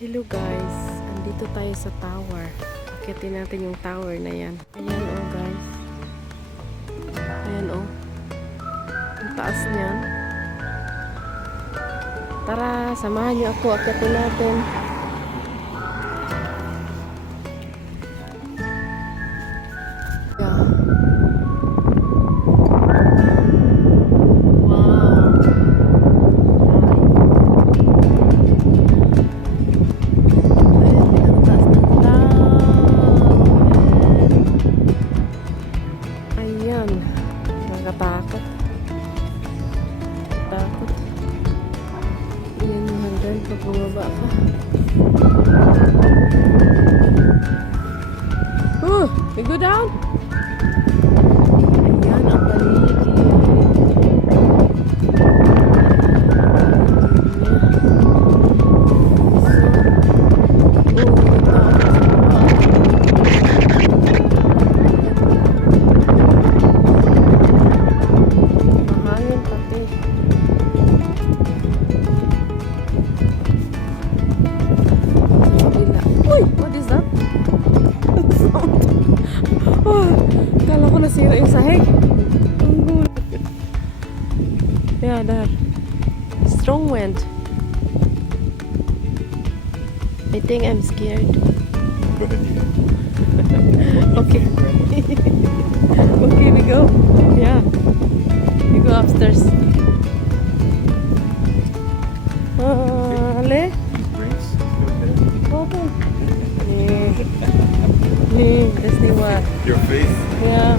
Hello guys, andito tayo sa tower. Akyatin natin yung tower na yan. Ayan oh guys. Ayan oh. Ang taas niyan. Tara, samahan niyo ako. Akyatin natin. Yeah. Nakakatakot. Takot. Ayan yung hanggang pag bumaba ka. We go down. Ayan ang paligid. Kala ko nasira yung sahig. Yeah, that strong wind. I think I'm scared. Okay. Okay, we go. Yeah. We go upstairs. Ale? Okay. That's the what? Your face? Yeah.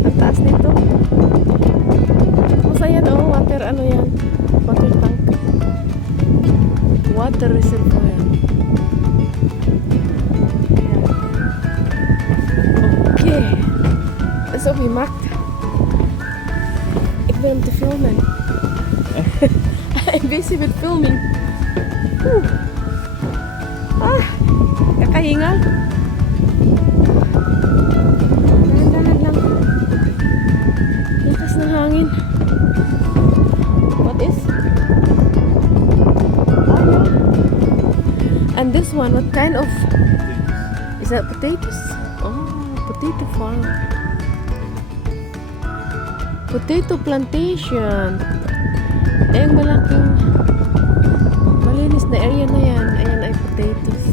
Ang taas nito. Masaya no, water ano yan? Water tank. Water reservoir. Yeah. Okay. So we marked. Ik ben te filmen. I'm busy with filming. Kakahingal. Dahan-dahan lang. Lakas ng hangin. What is? Oh, yeah. And this one, what kind of? Is that potatoes? Oh, potato farm. Potato plantation. Yung malaking malinis na area na yan. Ayan ay potatoes.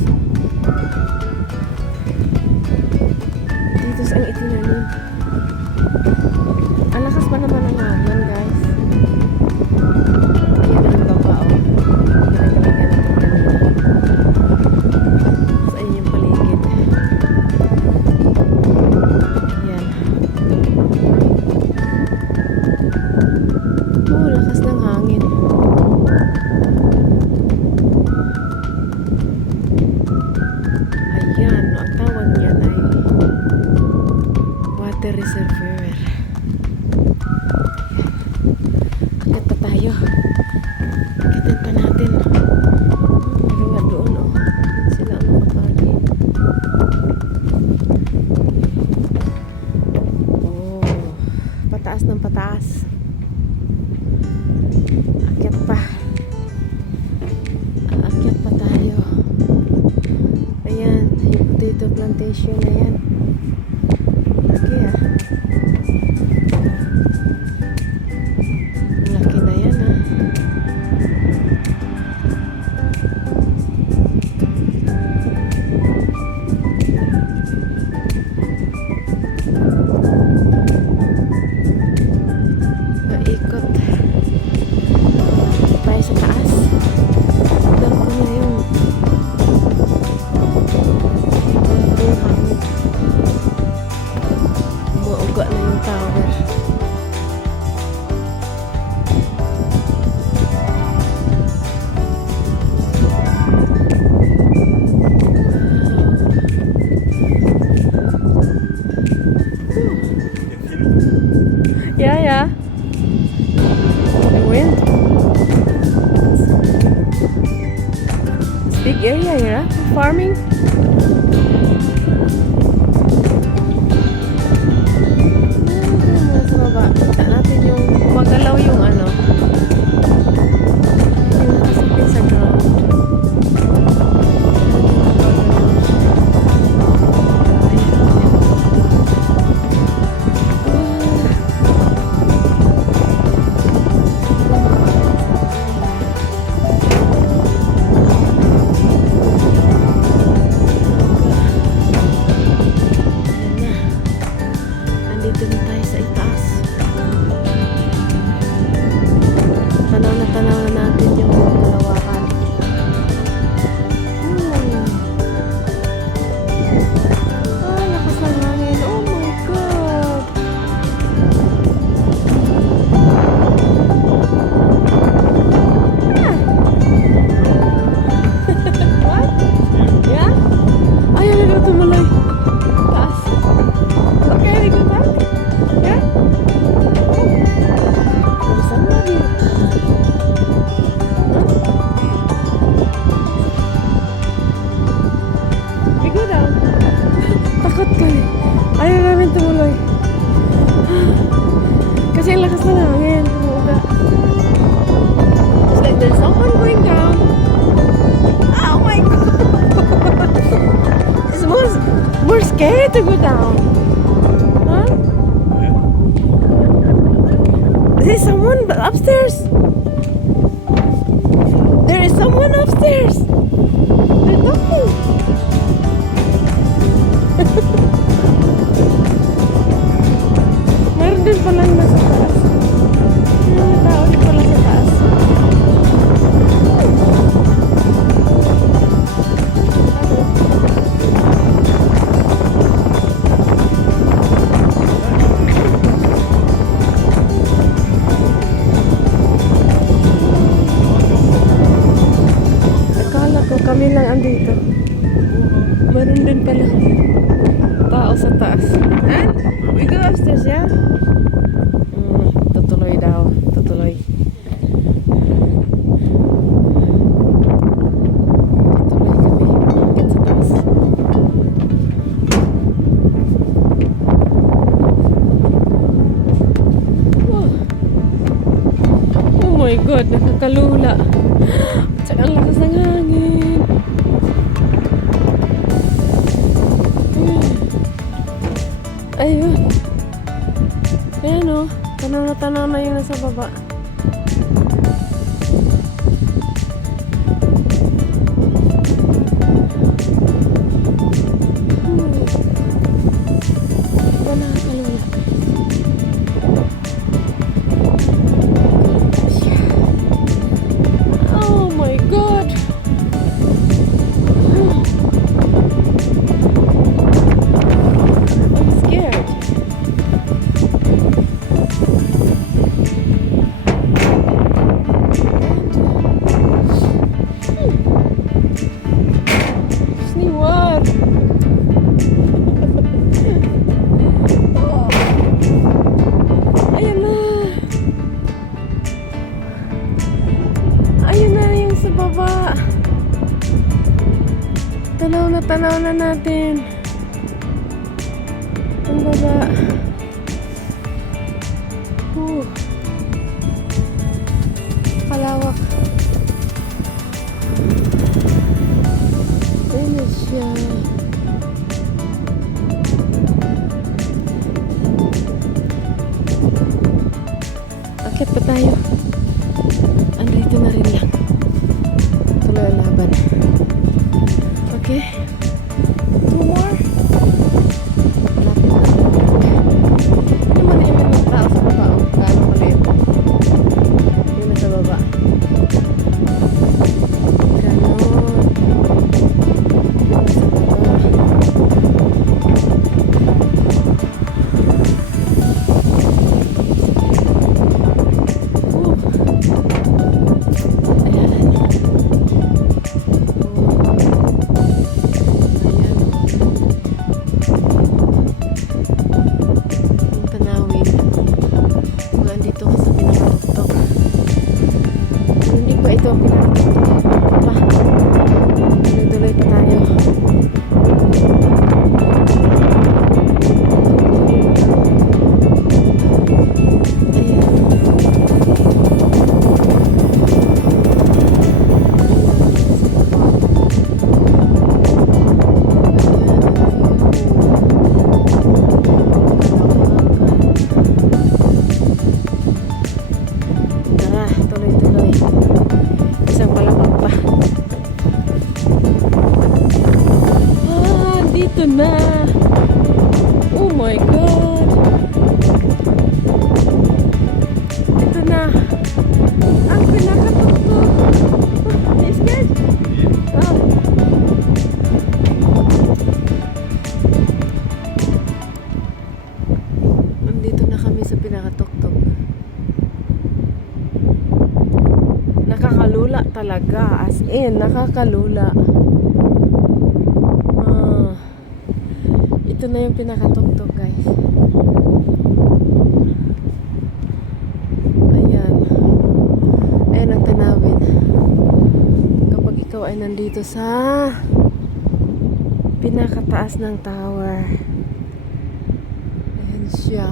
Potatoes ang itinanim. Ang lakas pa naman ng hangin guys. Ayan ang baba oh. Ginagalingan natin kanina. Tapos ayun yung paligid. Ayan. Oh, lakas ng hangin. Ayan, ang tawag niyan ay water reservoir. Akit pa tayo. Akitin pa natin. Pero nga doon oh. Sila ang nakapagi. Oh, pataas ng pataas. Akyat pa. Akyat pa tayo. Ayan, yung potato plantation na yan. Laki ah. Laki na yan ah. Paikot. Tayo sa taas. Dako niya yung hangin. Mauga na yung tower. Yeah, yeah. The wind. It's big area here, huh? Farming. Sa baba. Kita natin yung magalaw yung ano. upstairs. There is someone upstairs. They're talking. Meron din palang nasa taas. May tao din pala sa taas. Akala ko kami lang andito. Meron din pala tao sa taas. And we go upstairs, yeah? Tutuloy daw. Tutuloy. Tutuloy kami. Akit sa taas. Oh my God, nakakalula. Tsaka ang lakas ng hangin. Ayun. Ayan o. Tanaw na yung nasa baba. Diba nakakalula? Oh my God! I'm scared. Sniwar! Ayan na! Ayun na yung sa baba. Tanaw na natin. Ang baba. Kalawak. Ayun na siya. Akyat pa tayo. Andito na rin lang. Tuloy ang laban. Okay. 2 more. Lapit na. Hindi man naman ng tao sa baba. Gaano maliit. Yun na sa baba. Ganon. Yun na sa baba. Ito ang pinakatuktok pa. Tuloy pa tayo. Tara, tuloy-tuloy. Isang palapag pa. Dito na. Oh my God. Ito na. Ang pinakatuktok. Are you scared? Nandito na kami sa pinakatuktok. Nakakalula talaga, as in nakakalula. Ito na yung pinakatuktok, guys. Ayan. Ayan ang tanawin kapag ikaw ay nandito sa pinakataas ng tower. Ayan siya.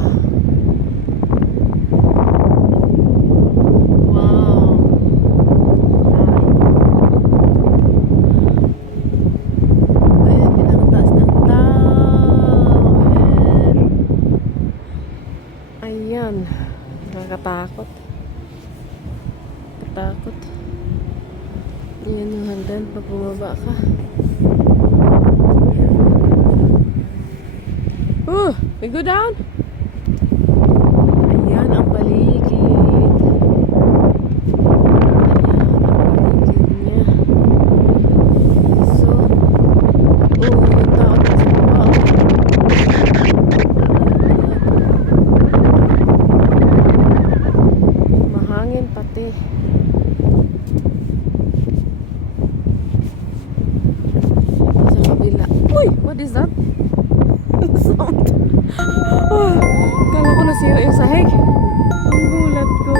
Nakakatakot. nakakatakot. Yan yung hagdan pag bumaba ka. We go down. Ayan ang paligid. Niya. So, yung tao na sa baba. Mahangin pati. Sa kabila. Uy! What is that? Sound. Kala ko nasira yung sahig. Ang gulat ko.